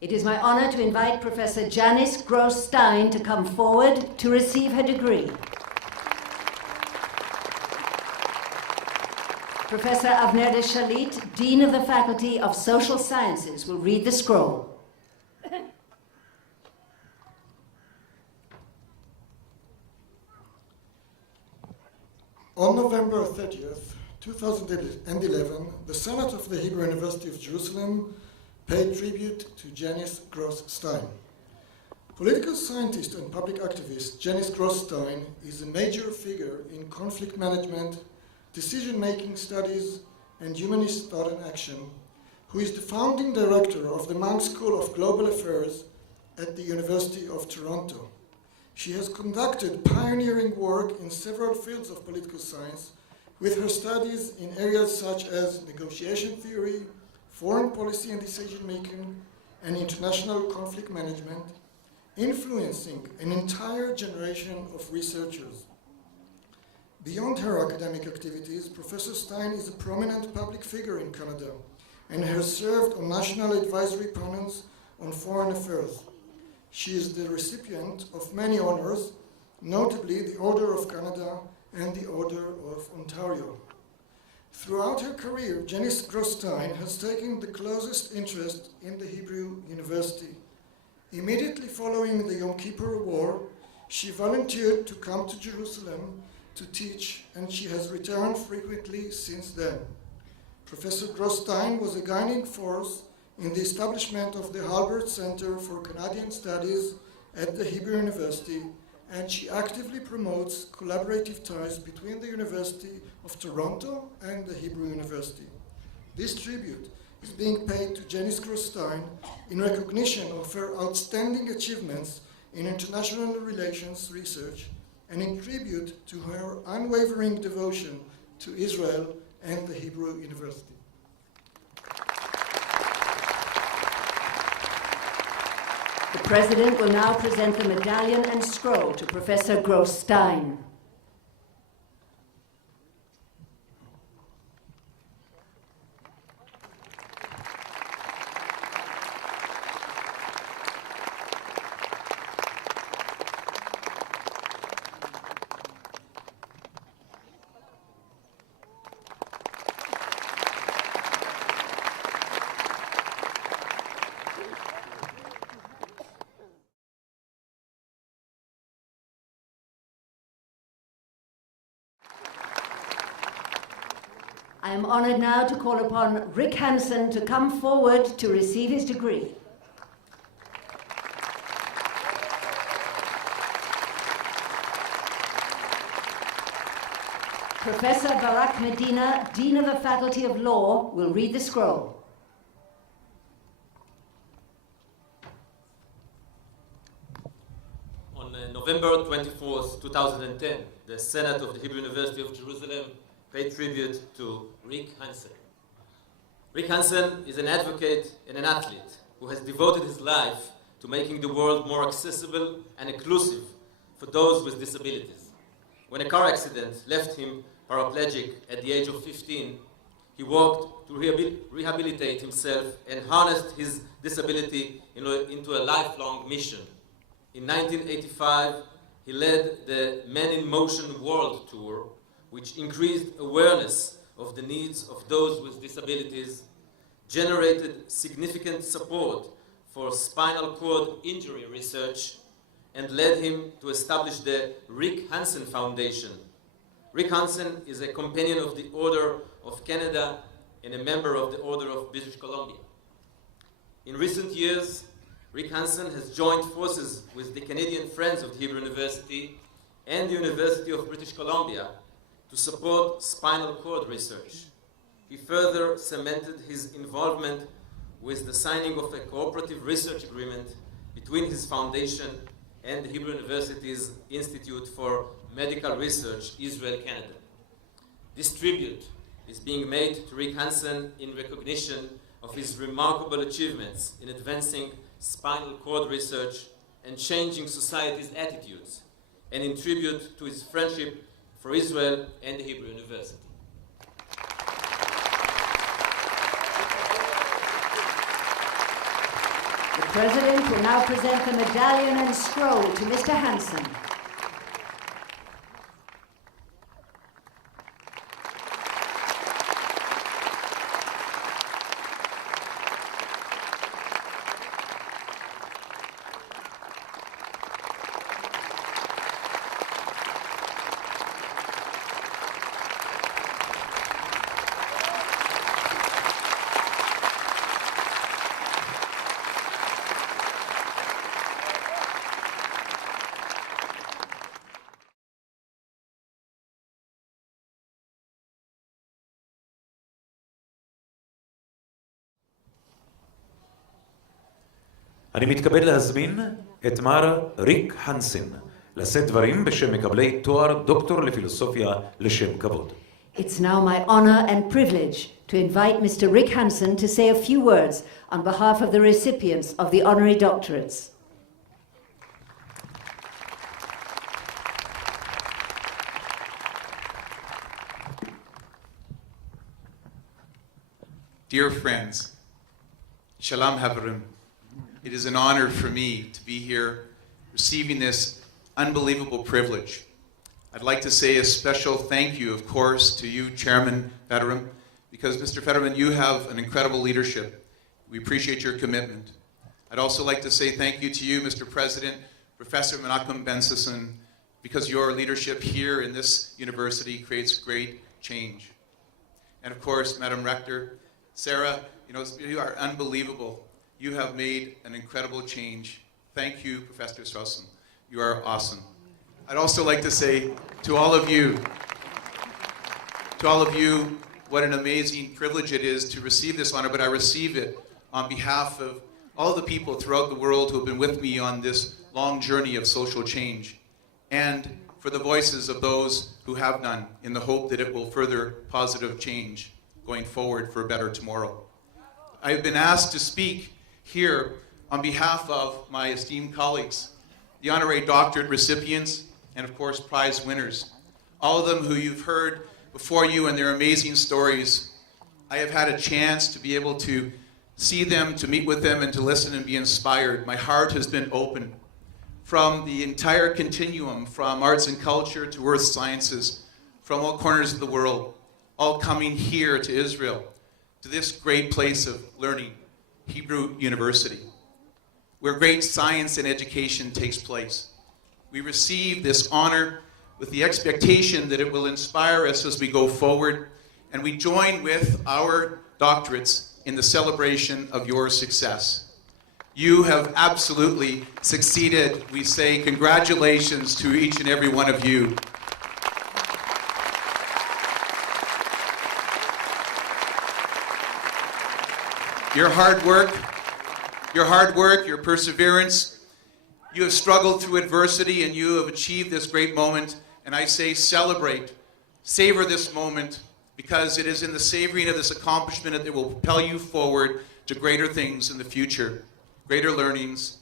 It is my honor to invite Professor Janice Stein to come forward to receive her degree. Professor Avner Shalit, Dean of the Faculty of Social Sciences, will read the scroll. On November 30th, 2011, the Senate of the Hebrew University of Jerusalem paid tribute to Janice Stein. Political scientist and public activist Janice Stein is a major figure in conflict management, decision-making studies, and humanist thought and action, who is the founding director of the Mann School of Global Affairs at the University of Toronto. She has conducted pioneering work in several fields of political science, with her studies in areas such as negotiation theory, foreign policy and decision-making, and international conflict management, influencing an entire generation of researchers. Beyond her academic activities, Professor Stein is a prominent public figure in Canada and has served on national advisory panels on foreign affairs. She is the recipient of many honors, notably the Order of Canada and the Order of Ontario. Throughout her career, Janice Stein has taken the closest interest in the Hebrew University. Immediately following the Yom Kippur War, she volunteered to come to Jerusalem to teach, and she has returned frequently since then. Professor Stein was a guiding force in the establishment of the Halbert Center for Canadian Studies at the Hebrew University, and she actively promotes collaborative ties between the University of Toronto and the Hebrew University. This tribute is being paid to Janice Stein in recognition of her outstanding achievements in international relations research and in tribute to her unwavering devotion to Israel and the Hebrew University. The President will now present the medallion and scroll to Professor Stein. I am honored now to call upon Rick Hansen to come forward to receive his degree. Professor Barak Medina, Dean of the Faculty of Law, will read the scroll. On November 24th, 2010, the Senate of the Hebrew University of Jerusalem paid tribute to Rick Hansen. Rick Hansen is an advocate and an athlete who has devoted his life to making the world more accessible and inclusive for those with disabilities. When a car accident left him paraplegic at the age of 15, he worked to rehabilitate himself and harnessed his disability into a lifelong mission. In 1985, he led the Men in Motion World Tour, which increased awareness of the needs of those with disabilities, generated significant support for spinal cord injury research, and led him to establish the Rick Hansen Foundation. Rick Hansen is a companion of the Order of Canada and a member of the Order of British Columbia. In recent years, Rick Hansen has joined forces with the Canadian Friends of the Hebrew University and the University of British Columbia to support spinal cord research. He further cemented his involvement with the signing of a cooperative research agreement between his foundation and the Hebrew University's Institute for Medical Research, Israel, Canada. This tribute is being made to Rick Hansen in recognition of his remarkable achievements in advancing spinal cord research and changing society's attitudes, and in tribute to his friendship for Israel and the Hebrew University. The President will now present the medallion and scroll to Mr. Hansen. אני מתכבד להזמין את מר ריק הנסן לשאת דברים בשם מקבלי תואר דוקטור לפילוסופיה לשם כבוד. It's now my honor and privilege to invite Mr. Rick Hansen to say a few words on behalf of the recipients of the Honorary Doctorates. Dear friends, Shalom Haverim. It is an honor for me to be here receiving this unbelievable privilege. I'd like to say a special thank you, of course, to you, Chairman Federman, because, Mr. Federman, you have an incredible leadership. We appreciate your commitment. I'd also like to say thank you to you, Mr. President, Professor Menachem Ben-Sasson, because your leadership here in this university creates great change. And of course, Madam Rector, Sarah, you are unbelievable. You have made an incredible change. Thank you, Professor Straussen. You are awesome. I'd also like to say to all of you, what an amazing privilege it is to receive this honor, but I receive it on behalf of all the people throughout the world who have been with me on this long journey of social change, and for the voices of those who have none, in the hope that it will further positive change going forward for a better tomorrow. I have been asked to speak here on behalf of my esteemed colleagues, the Honorary Doctorate recipients, and of course prize winners, all of them who you've heard before you and their amazing stories. I have had a chance to be able to see them, to meet with them, and to listen and be inspired. My heart has been open from the entire continuum, from arts and culture to earth sciences, from all corners of the world, all coming here to Israel, to this great place of learning, Hebrew University, where great science and education takes place. We receive this honor with the expectation that it will inspire us as we go forward, and we join with our doctorates in the celebration of your success. You have absolutely succeeded. We say congratulations to each and every one of you. Your hard work, your perseverance, you have struggled through adversity and you have achieved this great moment. And I say celebrate, savor this moment, because it is in the savoring of this accomplishment that it will propel you forward to greater things in the future, greater learnings.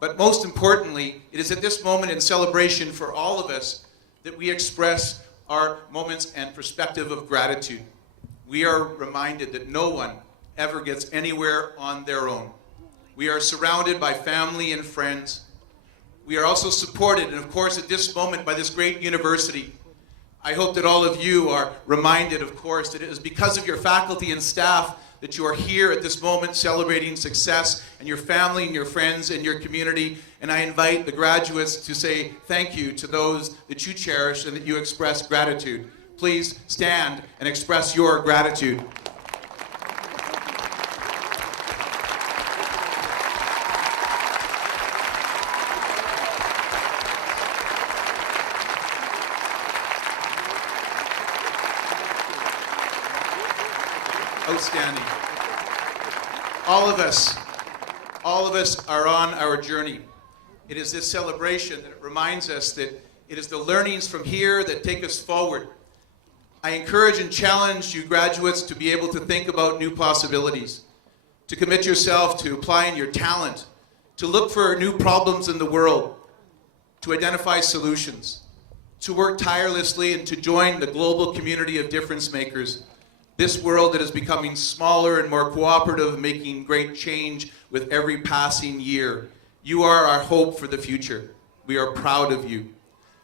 But most importantly, it is at this moment in celebration for all of us that we express our moments and perspective of gratitude. We are reminded that no one ever gets anywhere on their own. We are surrounded by family and friends. We are also supported, and of course at this moment, by this great university. I hope that all of you are reminded, of course, that it is because of your faculty and staff that you are here at this moment celebrating success, and your family and your friends and your community. And I invite the graduates to say thank you to those that you cherish and that you express gratitude. Please stand and express your gratitude. Outstanding. All of us are on our journey. It is this celebration that reminds us that it is the learnings from here that take us forward. I encourage and challenge you graduates to be able to think about new possibilities, to commit yourself to applying your talent, to look for new problems in the world, to identify solutions, to work tirelessly and to join the global community of difference makers, This world that is becoming smaller and more cooperative, making great change with every passing year. You are our hope for the future. We are proud of you.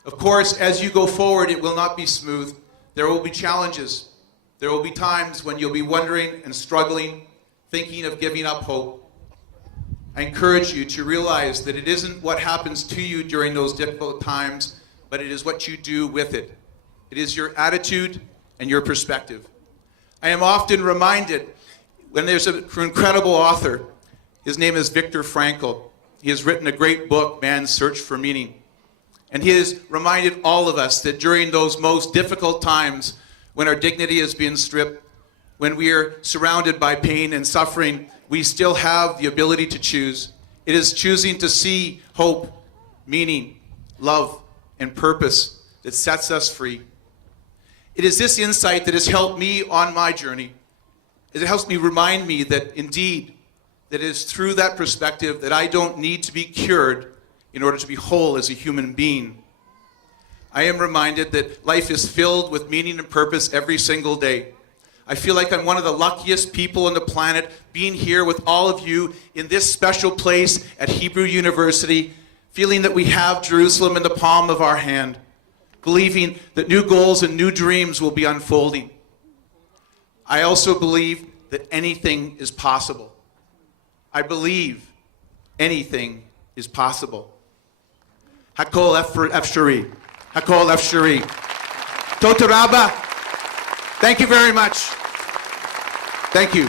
Of course, as you go forward, it will not be smooth. There will be challenges. There will be times when you'll be wondering and struggling, thinking of giving up hope. I encourage you to realize that it isn't what happens to you during those difficult times, but it is what you do with it. It is your attitude and your perspective. I am often reminded when there's an incredible author, his name is Viktor Frankl. He has written a great book, Man's Search for Meaning. And he has reminded all of us that during those most difficult times, when our dignity is being stripped, when we are surrounded by pain and suffering, we still have the ability to choose. It is choosing to see hope, meaning, love, and purpose that sets us free. It is this insight that has helped me on my journey. It helps me remind me that indeed, that it is through that perspective that I don't need to be cured in order to be whole as a human being. I am reminded that life is filled with meaning and purpose every single day. I feel like I'm one of the luckiest people on the planet being here with all of you in this special place at Hebrew University, feeling that we have Jerusalem in the palm of our hand, believing that new goals and new dreams will be unfolding. I also believe that anything is possible. I believe anything is possible. Hakol Efshari. Hakol Efshari. Tota Rabba. Thank you very much. Thank you.